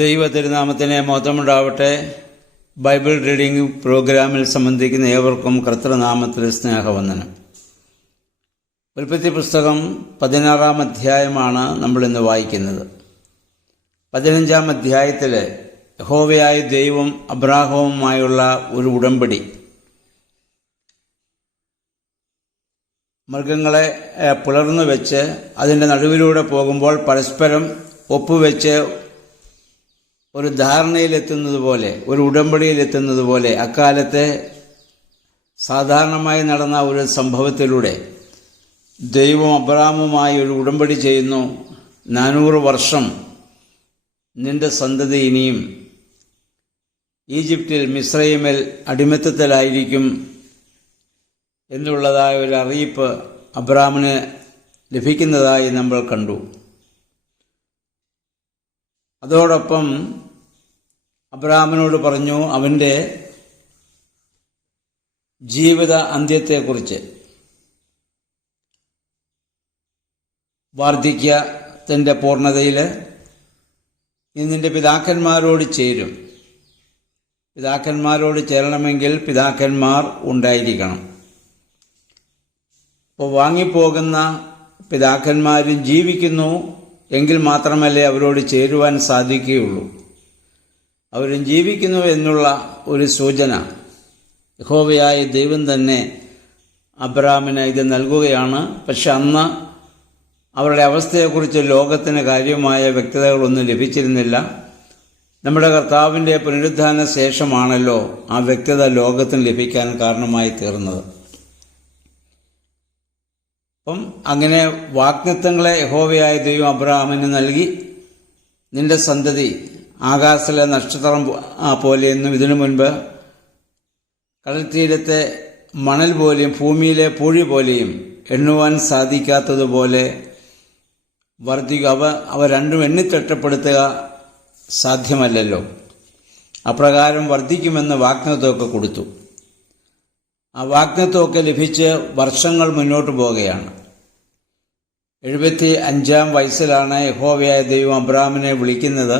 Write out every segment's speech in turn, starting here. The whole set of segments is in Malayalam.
ദൈവ തിരുനാമത്തിന് മഹത്വമുണ്ടാവട്ടെ. ബൈബിൾ റീഡിംഗ് പ്രോഗ്രാമിൽ സംബന്ധിക്കുന്ന ഏവർക്കും കർത്തൃനാമത്തിൽ സ്നേഹവന്ദനം. ഉൽപ്പത്തി പുസ്തകം 16-ാം അധ്യായമാണ് നമ്മളിന്ന് വായിക്കുന്നത്. 15-ാം അധ്യായത്തിൽ യഹോവയായ ദൈവം അബ്രാഹവുമായുള്ള ഒരു ഉടമ്പടി, മൃഗങ്ങളെ പുലർന്നു വെച്ച് അതിൻ്റെ നടുവിലൂടെ പോകുമ്പോൾ പരസ്പരം ഒപ്പുവെച്ച് ഒരു ധാരണയിലെത്തുന്നത് പോലെ, ഒരു ഉടമ്പടിയിലെത്തുന്നത് പോലെ അക്കാലത്തെ സാധാരണമായി നടന്ന ഒരു സംഭവത്തിലൂടെ ദൈവം അബ്രാമുമായി ഒരു ഉടമ്പടി ചെയ്യുന്നു. 400 വർഷം നിന്റെ സന്തതി ഇനിയും ഈജിപ്തിൽ മിസ്രയീമിൽ അടിമത്തത്തിലായിരിക്കും എന്നുള്ളതായ ഒരു അറിയിപ്പ് അബ്രാമിന് ലഭിക്കുന്നതായി നമ്മൾ കണ്ടു. അതോടൊപ്പം അബ്രാമിനോട് പറഞ്ഞു അവൻ്റെ ജീവിത അന്ത്യത്തെക്കുറിച്ച്. വാർദ്ധക്യത്തിൻ്റെ പൂർണ്ണതയിൽ നീ നിന്റെ പിതാക്കന്മാരോട് ചേരും. പിതാക്കന്മാരോട് ചേരണമെങ്കിൽ പിതാക്കന്മാർ ഉണ്ടായിരിക്കണം. അപ്പോൾ വാങ്ങിപ്പോകുന്ന പിതാക്കന്മാരും ജീവിക്കുന്നു എങ്കിൽ മാത്രമല്ലേ അവരോട് ചേരുവാൻ സാധിക്കുകയുള്ളൂ. അവരും ജീവിക്കുന്നു എന്നുള്ള ഒരു സൂചന യഹോവയായ ദൈവം തന്നെ അബ്രാമിന് ഇത് നൽകുകയാണ്. പക്ഷെ അന്ന് അവരുടെ അവസ്ഥയെക്കുറിച്ച് ലോകത്തിന് കാര്യമായ വ്യക്തതകളൊന്നും ലഭിച്ചിരുന്നില്ല. നമ്മുടെ കർത്താവിൻ്റെ പുനരുദ്ധാന ശേഷമാണല്ലോ ആ വ്യക്തത ലോകത്തിന് ലഭിക്കാൻ കാരണമായി തീർന്നത്. അപ്പം അങ്ങനെ വാഗ്ദത്തങ്ങളെ യഹോവയായ ദൈവം അബ്രാഹാമിന് നൽകി. നിന്റെ സന്തതി ആകാശത്തിലെ നക്ഷത്രം പോലെയെന്നും ഇതിനു മുൻപ് കടൽത്തീരത്തെ മണൽ പോലെയും ഭൂമിയിലെ പൂഴി പോലെയും എണ്ണുവാൻ സാധിക്കാത്തതുപോലെ വർദ്ധിക്കുക. അവ രണ്ടും എണ്ണിത്തിട്ടപ്പെടുത്തുക സാധ്യമല്ലല്ലോ. അപ്രകാരം വർദ്ധിക്കുമെന്ന് വാഗ്ദത്തമൊക്കെ കൊടുത്തു. ആ വാഗ്ദത്തമൊക്കെ ലഭിച്ച് വർഷങ്ങൾ മുന്നോട്ട് പോവുകയാണ്. 75-ാം വയസ്സിലാണ് യഹോവയായ ദൈവം അബ്രാമിനെ വിളിക്കുന്നത്.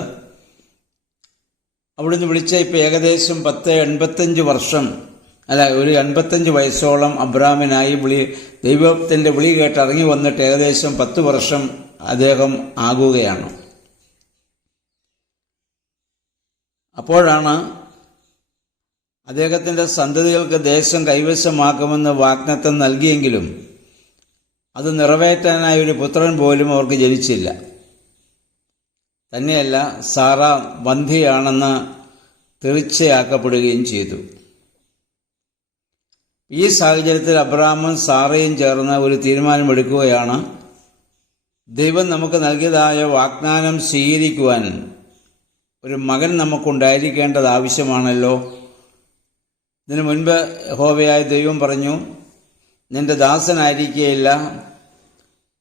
അവിടുന്ന് വിളിച്ച ഇപ്പോൾ ഏകദേശം 85 വർഷം, ഒരു 85 വയസ്സോളം അബ്രാമിനായി ദൈവത്തിൻ്റെ വിളി കേട്ട് ഇറങ്ങി വന്നിട്ട് ഏകദേശം 10 വർഷം അദ്ദേഹം ആകുകയാണ്. അപ്പോഴാണ് അദ്ദേഹത്തിൻ്റെ സന്തതികൾക്ക് ദേശം കൈവശമാക്കുമെന്ന് വാഗ്ദത്തം നൽകിയെങ്കിലും അത് നിറവേറ്റാനായി ഒരു പുത്രൻ പോലും അവർക്ക് ജനിച്ചില്ല. തന്നെയല്ല, സാറ വന്ധ്യയാണെന്ന് തീർച്ചയാക്കപ്പെടുകയും ചെയ്തു. ഈ സാഹചര്യത്തിൽ അബ്രാമും സാറയും ചേർന്ന് ഒരു തീരുമാനമെടുക്കുകയാണ്. ദൈവം നമുക്ക് നൽകിയതായ വാഗ്ദാനം സ്വീകരിക്കുവാൻ ഒരു മകൻ നമുക്കുണ്ടായിരിക്കേണ്ടത് ആവശ്യമാണല്ലോ. ഇതിനു മുൻപ് യഹോവയായ ദൈവം പറഞ്ഞു, നിന്റെ ദാസനായിരിക്കുകയില്ല,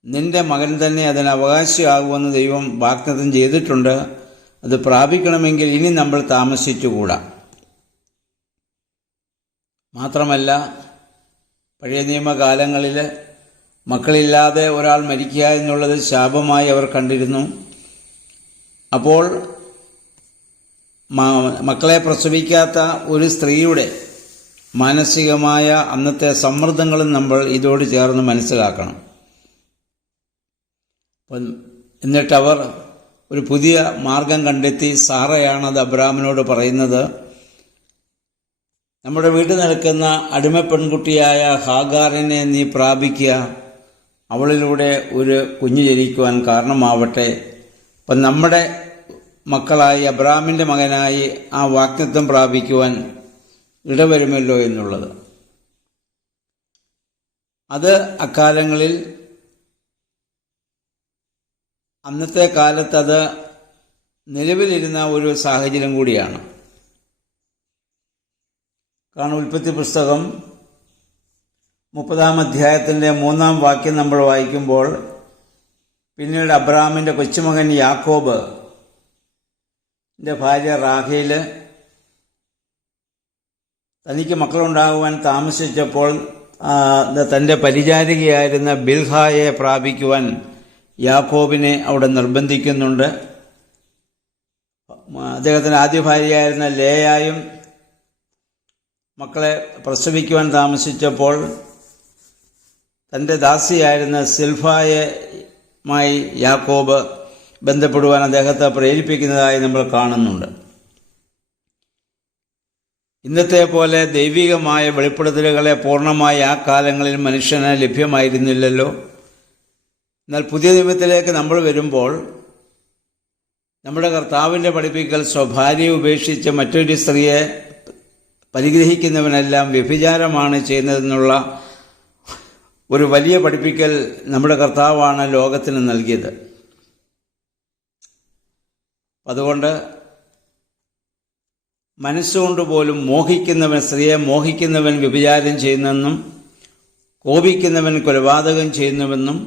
നിന്റെ മകൻ തന്നെ അതിന് അവകാശിയാകുമെന്ന് ദൈവം വാഗ്ദത്തം ചെയ്തിട്ടുണ്ട്. അത് പ്രാപിക്കണമെങ്കിൽ ഇനി നമ്മൾ താമസിച്ചുകൂടാ. മാത്രമല്ല, പഴയ നിയമകാലങ്ങളിൽ മക്കളില്ലാതെ ഒരാൾ മരിക്കുക എന്നുള്ളത് ശാപമായി അവർ കണ്ടിരുന്നു. അപ്പോൾ മക്കളെ പ്രസവിക്കാത്ത ഒരു സ്ത്രീയുടെ മാനസികമായ അന്നത്തെ സമ്മർദ്ദങ്ങളും നമ്മൾ ഇതോട് ചേർന്ന് മനസ്സിലാക്കണം. എന്നിട്ട് അവർ ഒരു പുതിയ മാർഗം കണ്ടെത്തി. സാറയാണത് അബ്രാമിനോട് പറയുന്നത്, നമ്മുടെ വീട്ടിൽ നിൽക്കുന്ന അടിമ പെൺകുട്ടിയായ ഹാഗാറിനെ നീ പ്രാപിക്കുക, അവളിലൂടെ ഒരു കുഞ്ഞ് ജനിക്കുവാൻ കാരണമാവട്ടെ. അപ്പം നമ്മുടെ മക്കളായി അബ്രാമിൻ്റെ മകനായി ആ വാഗ്ദത്തം പ്രാപിക്കുവാൻ ഇടവരുമല്ലോ എന്നുള്ളത്. അത് അക്കാലങ്ങളിൽ, അന്നത്തെ കാലത്ത് അത് നിലവിലിരുന്ന ഒരു സാഹചര്യം കൂടിയാണ്. കാരണം ഉൽപ്പത്തി പുസ്തകം 30-ാം അധ്യായത്തിൻ്റെ 3-ാം വാക്യം നമ്മൾ വായിക്കുമ്പോൾ, പിന്നീട് അബ്രാമിൻ്റെ കൊച്ചുമകൻ യാക്കോബ് ഭാര്യ റാഹേൽ തനിക്ക് മക്കളുണ്ടാകുവാൻ താമസിച്ചപ്പോൾ തൻ്റെ പരിചാരികയായിരുന്ന ബിൽഹായെ പ്രാപിക്കുവാൻ യാക്കോബിനെ അവിടെ നിർബന്ധിക്കുന്നുണ്ട്. അദ്ദേഹത്തിൻ്റെ ആദ്യ ഭാര്യയായിരുന്ന ലേയായും മക്കളെ പ്രസവിക്കുവാൻ താമസിച്ചപ്പോൾ തൻ്റെ ദാസിയായിരുന്ന സിൽഫായുമായി യാക്കോബ് ബന്ധപ്പെടുവാൻ അദ്ദേഹത്തെ പ്രേരിപ്പിക്കുന്നതായി നമ്മൾ കാണുന്നുണ്ട്. ഇന്നത്തെ പോലെ ദൈവികമായ വെളിപ്പെടുത്തലുകളെ പൂർണ്ണമായി ആ കാലങ്ങളിൽ മനുഷ്യന് ലഭ്യമായിരുന്നില്ലല്ലോ. എന്നാൽ പുതിയ നിയമത്തിലേക്ക് നമ്മൾ വരുമ്പോൾ നമ്മുടെ കർത്താവിൻ്റെ പഠിപ്പിക്കൽ സ്വഭാര്യയെ ഉപേക്ഷിച്ച് മറ്റൊരു സ്ത്രീയെ പരിഗ്രഹിക്കുന്നവനെല്ലാം വ്യഭിചാരമാണ് ചെയ്യുന്നതെന്നുള്ള ഒരു വലിയ പഠിപ്പിക്കൽ നമ്മുടെ കർത്താവാണ് ലോകത്തിന് നൽകിയത്. അതുകൊണ്ട് മനസ്സുകൊണ്ട് പോലും സ്ത്രീയെ മോഹിക്കുന്നവൻ വ്യഭിചാരം ചെയ്യുന്നെന്നും കോപിക്കുന്നവൻ കൊലപാതകം ചെയ്യുന്നുവെന്നും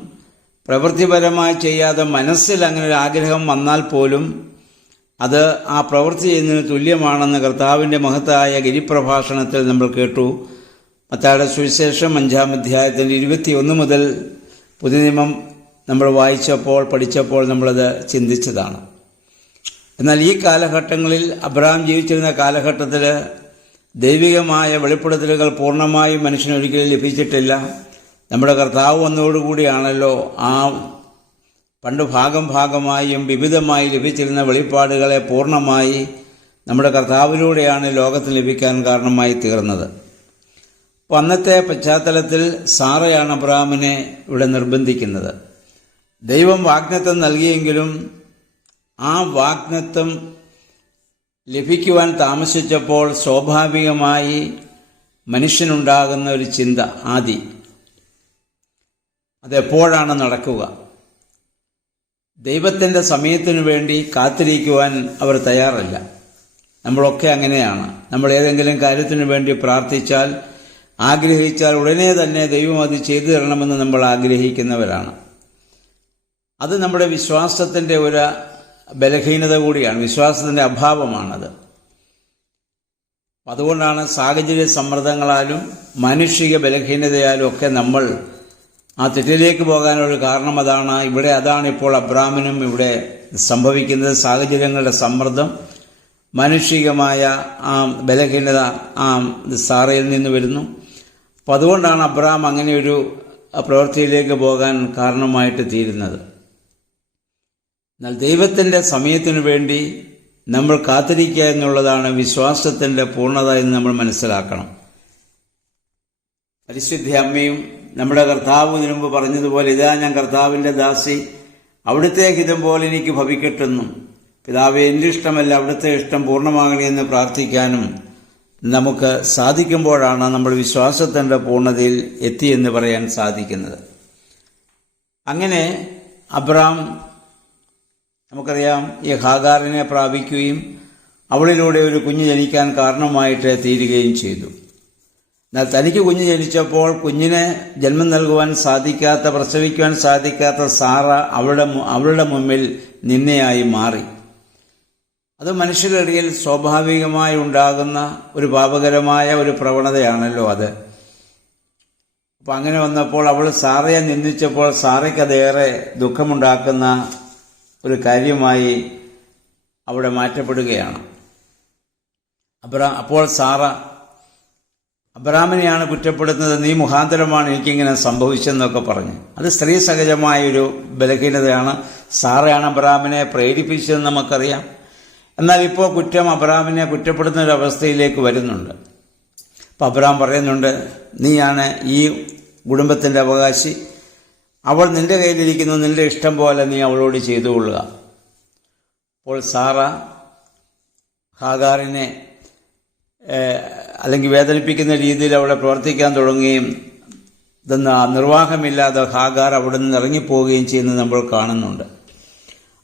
പ്രവൃത്തിപരമായി ചെയ്യാതെ മനസ്സിൽ അങ്ങനെ ഒരു ആഗ്രഹം വന്നാൽ പോലും അത് ആ പ്രവൃത്തി ചെയ്യുന്നതിന് തുല്യമാണെന്ന് കർത്താവിൻ്റെ മഹത്തായ ഗിരിപ്രഭാഷണത്തിൽ നമ്മൾ കേട്ടു. മത്തായിയുടെ സുവിശേഷം 5-ാം അധ്യായത്തിൻ്റെ 21 മുതൽ പുതിയ നിയമം നമ്മൾ പഠിച്ചപ്പോൾ നമ്മളത് ചിന്തിച്ചതാണ്. എന്നാൽ ഈ കാലഘട്ടങ്ങളിൽ അബ്രഹാം ജീവിച്ചിരുന്ന കാലഘട്ടത്തിൽ ദൈവികമായ വെളിപ്പെടുത്തലുകൾ പൂർണ്ണമായും മനുഷ്യനൊരിക്കലും ലഭിച്ചിട്ടില്ല. നമ്മുടെ കർത്താവ് വന്നതോടുകൂടിയാണല്ലോ ആ പണ്ട് ഭാഗമായും വിവിധമായി ലഭിച്ചിരുന്ന വെളിപ്പാടുകളെ പൂർണ്ണമായി നമ്മുടെ കർത്താവിലൂടെയാണ് ലോകത്തിന് ലഭിക്കാൻ കാരണമായി തീർന്നത്. അപ്പോൾ അന്നത്തെ പശ്ചാത്തലത്തിൽ സാറയാണ് അബ്രഹാമിനെ ഇവിടെ നിർബന്ധിക്കുന്നത്. ദൈവം വാഗ്ദത്തം നൽകിയെങ്കിലും ആ വാഗ്ദത്തം ലഭിക്കുവാൻ താമസിച്ചപ്പോൾ സ്വാഭാവികമായി മനുഷ്യനുണ്ടാകുന്ന ഒരു ചിന്ത അതെപ്പോഴാണ് നടക്കുക? ദൈവത്തിൻ്റെ സമയത്തിനു വേണ്ടി കാത്തിരിക്കുവാൻ അവർ തയ്യാറല്ല. നമ്മളൊക്കെ അങ്ങനെയാണ്. നമ്മൾ ഏതെങ്കിലും കാര്യത്തിനു വേണ്ടി പ്രാർത്ഥിച്ചാൽ, ആഗ്രഹിച്ചാൽ ഉടനെ തന്നെ ദൈവം അത് ചെയ്തു തരണമെന്ന് നമ്മൾ ആഗ്രഹിക്കുന്നവരാണ്. അത് നമ്മുടെ വിശ്വാസത്തിൻ്റെ ഒരു ബലഹീനത കൂടിയാണ്, വിശ്വാസത്തിൻ്റെ അഭാവമാണത്. അതുകൊണ്ടാണ് സാഹചര്യ സമ്മർദ്ദങ്ങളാലും മാനുഷിക ബലഹീനതയാലും ഒക്കെ നമ്മൾ ആ തെറ്റിലേക്ക് പോകാനൊരു കാരണം അതാണ് ഇപ്പോൾ അബ്രാമിനും ഇവിടെ സംഭവിക്കുന്നത്. സാഹചര്യങ്ങളുടെ സമ്മർദ്ദം, മാനുഷികമായ ആ ബലഹീനത ആ സാറയിൽ നിന്ന് വരുന്നു. അപ്പം അതുകൊണ്ടാണ് അബ്രാം അങ്ങനെയൊരു പ്രവൃത്തിയിലേക്ക് പോകാൻ കാരണമായിട്ട് തീരുന്നത്. എന്നാൽ ദൈവത്തിൻ്റെ സമയത്തിനു വേണ്ടി നമ്മൾ കാത്തിരിക്കുക എന്നുള്ളതാണ് വിശ്വാസത്തിൻ്റെ പൂർണ്ണത എന്ന് നമ്മൾ മനസ്സിലാക്കണം. പരിശുദ്ധ അമ്മയും നമ്മുടെ കർത്താവ് ഇതിനു മുമ്പ് പറഞ്ഞതുപോലെ, ഇതാ ഞാൻ കർത്താവിൻ്റെ ദാസി, അവിടുത്തെ ഹിതം പോലെ എനിക്ക് ഭവിക്കട്ടെന്നും, പിതാവേ എൻ്റെ ഇഷ്ടമല്ല അവിടുത്തെ ഇഷ്ടം പൂർണ്ണമാകണമെന്ന് പ്രാർത്ഥിക്കാനും നമുക്ക് സാധിക്കുമ്പോഴാണ് നമ്മൾ വിശ്വാസത്തിൻ്റെ പൂർണ്ണതയിൽ എത്തിയെന്ന് പറയാൻ സാധിക്കുന്നത്. അങ്ങനെ അബ്രാം നമുക്കറിയാം ഈ ഹാഗാറിനെ പ്രാപിക്കുകയും അവളിലൂടെ ഒരു കുഞ്ഞ് ജനിക്കാൻ കാരണമായിട്ട് തീരുകയും ചെയ്തു. എന്നാൽ തനിക്ക് കുഞ്ഞ് ജനിച്ചപ്പോൾ കുഞ്ഞിനെ ജന്മം നൽകുവാൻ സാധിക്കാത്ത, പ്രസവിക്കുവാൻ സാധിക്കാത്ത സാറ അവളുടെ മുമ്പിൽ നിന്നയായി മാറി. അത് മനുഷ്യരുടെ ഇടയിൽ സ്വാഭാവികമായി ഉണ്ടാകുന്ന ഒരു പാപകരമായ ഒരു പ്രവണതയാണല്ലോ അത്. അപ്പം അങ്ങനെ വന്നപ്പോൾ അവൾ സാറയെ നിന്ദിച്ചപ്പോൾ സാറയ്ക്ക് അതേറെ ദുഃഖമുണ്ടാക്കുന്ന ഒരു കാര്യമായി അവിടെ മാറ്റപ്പെടുകയാണ്. അപ്പോൾ സാറ അബ്രാമിനെയാണ് കുറ്റപ്പെടുത്തുന്നത്, നീ മുഖാന്തരമാണ് എനിക്കിങ്ങനെ സംഭവിച്ചെന്നൊക്കെ പറഞ്ഞ്. അത് സ്ത്രീ സഹജമായൊരു ബലഹീനതയാണ്. സാറയാണ് അബ്രാമിനെ പ്രേരിപ്പിച്ചതെന്ന് നമുക്കറിയാം. എന്നാൽ ഇപ്പോൾ കുറ്റം അബ്രാമിനെ കുറ്റപ്പെടുത്തുന്ന ഒരു അവസ്ഥയിലേക്ക് വരുന്നുണ്ട്. അപ്പോൾ അബ്രാം പറയുന്നുണ്ട്, നീയാണ് ഈ കുടുംബത്തിൻ്റെ അവകാശി, അവൾ നിന്റെ കയ്യിലിരിക്കുന്നു, നിന്റെ ഇഷ്ടം പോലെ നീ അവളോട് ചെയ്തുകൊള്ളുക. അപ്പോൾ സാറ ഹാഗാറിനെ അല്ലെങ്കിൽ വേദനിപ്പിക്കുന്ന രീതിയിൽ അവളെ പ്രവർത്തിക്കാൻ തുടങ്ങുകയും നിർവാഹമില്ലാതെ ഹാഗാർ അവിടെ നിന്ന് ഇറങ്ങിപ്പോവുകയും ചെയ്യുന്നത് നമ്മൾ കാണുന്നുണ്ട്.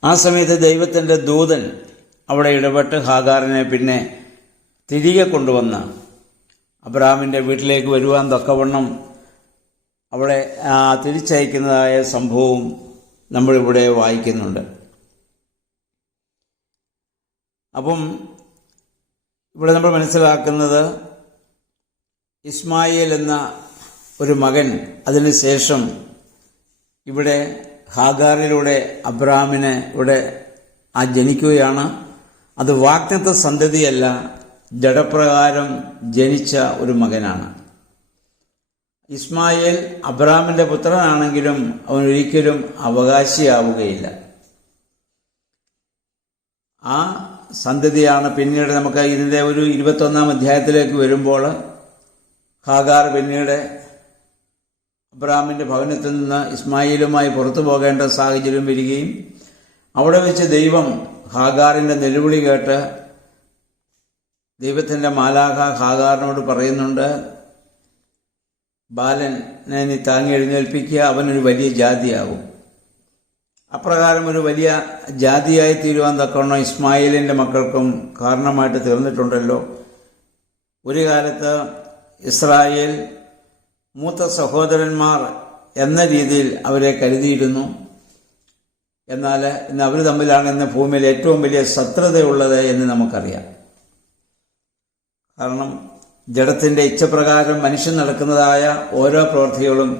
ആ സമയത്ത് ദൈവത്തിൻ്റെ ദൂതൻ അവിടെ ഇടപെട്ട് ഹാഗാറിനെ പിന്നെ തിരികെ കൊണ്ടുവന്ന് അബ്രാമിൻ്റെ വീട്ടിലേക്ക് വരുവാൻ തക്കവണ്ണം അവളെ തിരിച്ചയക്കുന്നതായ സംഭവവും നമ്മളിവിടെ വായിക്കുന്നുണ്ട്. അപ്പം ഇവിടെ നമ്മൾ മനസ്സിലാക്കുന്നത് ഇസ്മായേൽ എന്ന ഒരു മകൻ അതിനുശേഷം ഇവിടെ ഹാഗാറിലൂടെ അബ്രാമിന് ഇവിടെ ജനിക്കുകയാണ്. അത് വാഗ്ദത്ത സന്തതിയല്ല, ജഡപ്രകാരം ജനിച്ച ഒരു മകനാണ്. ഇസ്മായേൽ അബ്രാമിന്റെ പുത്രനാണെങ്കിലും അവൻ ഒരിക്കലും അവകാശിയാവുകയില്ല. ആ സന്തതിയാണ് പിന്നീട് നമുക്ക് ഇതിൻ്റെ ഒരു 21-ാം അധ്യായത്തിലേക്ക് വരുമ്പോൾ ഹാഗാർ പിന്നീട് അബ്രാമിന്റെ ഭവനത്തിൽ നിന്ന് ഇസ്മായിലുമായി പുറത്തു പോകേണ്ട സാഹചര്യം വരികയും അവിടെ വെച്ച് ദൈവം ഹാഗാറിന്റെ നിലവിളി കേട്ട് ദൈവത്തിന്റെ മാലാഖ ഹാഗാറിനോട് പറയുന്നുണ്ട്, ബാലനെ നീ താങ്ങി എഴുന്നേൽപ്പിക്കുക, അവനൊരു വലിയ ജാതിയാകും. അപ്രകാരം ഒരു വലിയ ജാതിയായി തീരുവാൻ തക്കവണ്ണം ഇസ്മായിലിന്റെ മക്കൾക്കും കാരണമായിട്ട് തീർന്നിട്ടുണ്ടല്ലോ. ഒരു കാലത്ത് ഇസ്രായേൽ മൂത്ത സഹോദരന്മാർ എന്ന രീതിയിൽ അവരെ കരുതിയിരുന്നു. എന്നാൽ ഇന്ന് അവർ തമ്മിലാണ് ഇന്ന് ഭൂമിയിൽ ഏറ്റവും വലിയ ശത്രുതയുള്ളത് എന്ന് നമുക്കറിയാം. കാരണം ജഡത്തിന്റെ ഇച്ഛപ്രകാരം മനുഷ്യൻ നടക്കുന്നതായ ഓരോ പ്രവൃത്തികളും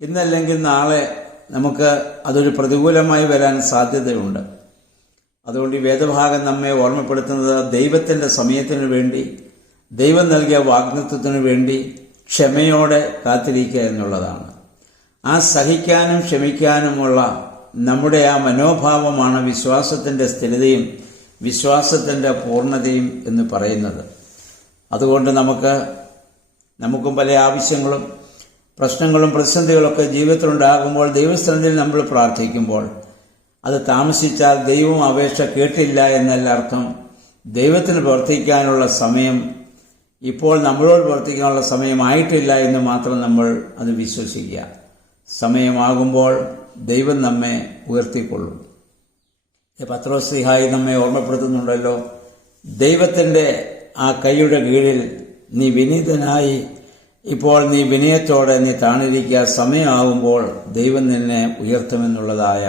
ഇന്നല്ലെങ്കിൽ നാളെ നമുക്ക് അതൊരു പ്രതികൂലമായി വരാൻ സാധ്യതയുണ്ട്. അതുകൊണ്ട് ഈ വേദഭാഗം നമ്മെ ഓർമ്മപ്പെടുത്തുന്നത് ദൈവത്തിന്റെ സമയത്തിനു വേണ്ടി, ദൈവം നൽകിയ വാഗ്ദത്തത്തിനു വേണ്ടി ക്ഷമയോടെ കാത്തിരിക്കുക എന്നുള്ളതാണ്. ആ സഹിക്കാനും ക്ഷമിക്കാനുമുള്ള നമ്മുടെ ആ മനോഭാവമാണ് വിശ്വാസത്തിന്റെ സ്ഥിരതയും വിശ്വാസത്തിന്റെ പൂർണ്ണതയും എന്ന് പറയുന്നത്. അതുകൊണ്ട് നമുക്കും പല ആവശ്യങ്ങളും പ്രശ്നങ്ങളും പ്രതിസന്ധികളൊക്കെ ജീവിതത്തിലുണ്ടാകുമ്പോൾ ദൈവസ്ഥലത്തിൽ നമ്മൾ പ്രാർത്ഥിക്കുമ്പോൾ അത് താമസിച്ചാൽ ദൈവം അപേക്ഷ കേട്ടില്ല എന്നല്ല അർത്ഥം. ദൈവത്തിന് പ്രവർത്തിക്കാനുള്ള സമയം ഇപ്പോൾ നമ്മളോട് പ്രവർത്തിക്കാനുള്ള സമയമായിട്ടില്ല എന്ന് മാത്രം നമ്മൾ അത് വിശ്വസിക്കുക. സമയമാകുമ്പോൾ ദൈവം നമ്മെ ഉയർത്തിക്കൊള്ളും. പത്രോസ്ലീഹായി നമ്മെ ഓർമ്മപ്പെടുത്തുന്നുണ്ടല്ലോ, ദൈവത്തിന്റെ ആ കൈയുടെ കീഴിൽ നീ വിനീതനായി ഇപ്പോൾ നീ വിനയത്തോടെ നീ താണിരിക്കുക, സമയമാകുമ്പോൾ ദൈവം നിന്നെ ഉയർത്തുമെന്നുള്ളതായ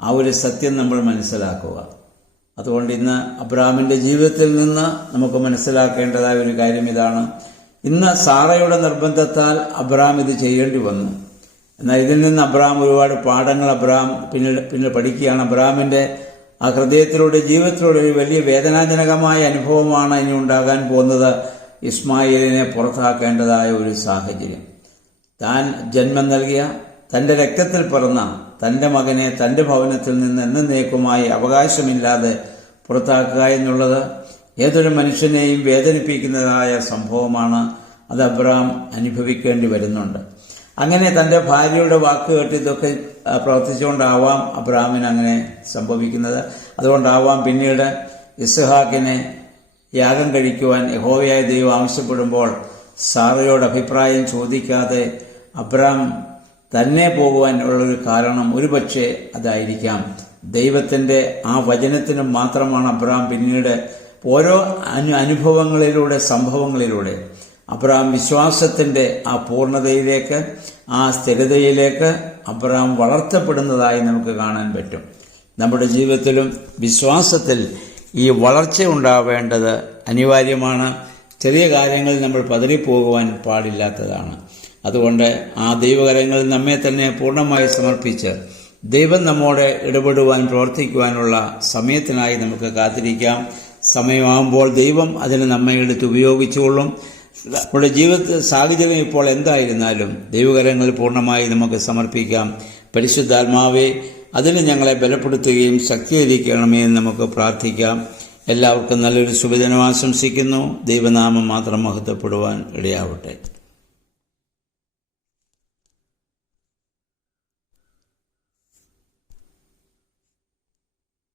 ആ ഒരു സത്യം നമ്മൾ മനസ്സിലാക്കുക. അതുകൊണ്ട് ഇന്ന് അബ്രാമിന്റെ ജീവിതത്തിൽ നിന്ന് നമുക്ക് മനസ്സിലാക്കേണ്ടതായ ഒരു കാര്യം ഇതാണ്. ഇന്ന് സാറയുടെ നിർബന്ധത്താൽ അബ്രാം ഇത് ചെയ്യേണ്ടി വന്നു. എന്നാൽ ഇതിൽ നിന്ന് അബ്രാം ഒരുപാട് പാഠങ്ങൾ പിന്നീട് പഠിക്കുകയാണ്. അബ്രാമിന്റെ ആ ഹൃദയത്തിലൂടെ ജീവിതത്തിലൂടെ ഒരു വലിയ വേദനാജനകമായ അനുഭവമാണ് ഇനി ഉണ്ടാകാൻ പോകുന്നത്. ഇസ്മായിലിനെ പുറത്താക്കേണ്ടതായ ഒരു സാഹചര്യം. താൻ ജന്മം നൽകിയ തന്റെ രക്തത്തിൽ പിറന്ന തന്റെ മകനെ തന്റെ ഭവനത്തിൽ നിന്ന് എന്നേക്കുമായി അവകാശമില്ലാതെ പുറത്താക്കുക എന്നുള്ളത് ഏതൊരു മനുഷ്യനെയും വേദനിപ്പിക്കുന്നതായ സംഭവമാണ്. അത് അബ്രാം അനുഭവിക്കേണ്ടി വരുന്നുണ്ട്. അങ്ങനെ തന്റെ ഭാര്യയുടെ വാക്ക് കേട്ട് ഇതൊക്കെ പ്രവർത്തിച്ചുകൊണ്ടാവാം അബ്രാമിന് അങ്ങനെ സംഭവിക്കുന്നത്. അതുകൊണ്ടാവാം പിന്നീട് ഇസ്ഹാക്കിനെ യാഗം കഴിക്കുവാൻ യഹോവയായ ദൈവം ആവശ്യപ്പെടുമ്പോൾ സാറയോട് അഭിപ്രായം ചോദിക്കാതെ അബ്രാം തന്നെ പോകുവാൻ ഉള്ളൊരു കാരണം ഒരുപക്ഷെ അതായിരിക്കാം. ദൈവത്തിന്റെ ആ വചനത്തിന് മാത്രമാണ് അബ്രാം പിന്നീട് ഓരോ അനുഭവങ്ങളിലൂടെ സംഭവങ്ങളിലൂടെ അബ്രാം വിശ്വാസത്തിന്റെ ആ പൂർണ്ണതയിലേക്ക് ആ സ്ഥിരതയിലേക്ക് അബ്രാം വളർത്തപ്പെടുന്നതായി നമുക്ക് കാണാൻ പറ്റും. നമ്മുടെ ജീവിതത്തിലും വിശ്വാസത്തിൽ ഈ വളർച്ച ഉണ്ടാവേണ്ടത് അനിവാര്യമാണ്. ചെറിയ കാര്യങ്ങളിൽ നമ്മൾ പതറിപ്പോകുവാൻ പാടില്ലാത്തതാണ്. അതുകൊണ്ട് ആ ദൈവകരങ്ങളിൽ നമ്മെ തന്നെ പൂർണ്ണമായി സമർപ്പിച്ച് ദൈവം നമ്മോട് ഇടപെടുവാൻ പ്രവർത്തിക്കുവാനുള്ള സമയത്തിനായി നമുക്ക് കാത്തിരിക്കാം. സമയമാകുമ്പോൾ ദൈവം അതിന് നമ്മെ എടുത്ത് ഉപയോഗിച്ചുകൊള്ളും. നമ്മുടെ ജീവിത സാഹചര്യം ഇപ്പോൾ എന്തായിരുന്നാലും ദൈവകരങ്ങളിൽ പൂർണ്ണമായി നമുക്ക് സമർപ്പിക്കാം. പരിശുദ്ധാത്മാവേ, അതിന് ഞങ്ങളെ ബലപ്പെടുത്തുകയും ശക്തീകരിക്കണമേ എന്ന് നമുക്ക് പ്രാർത്ഥിക്കാം. എല്ലാവർക്കും നല്ലൊരു ശുഭദിനം ആശംസിക്കുന്നു. ദൈവനാമം മാത്രം മഹത്വപ്പെടുവാൻ ഇടയാവട്ടെ.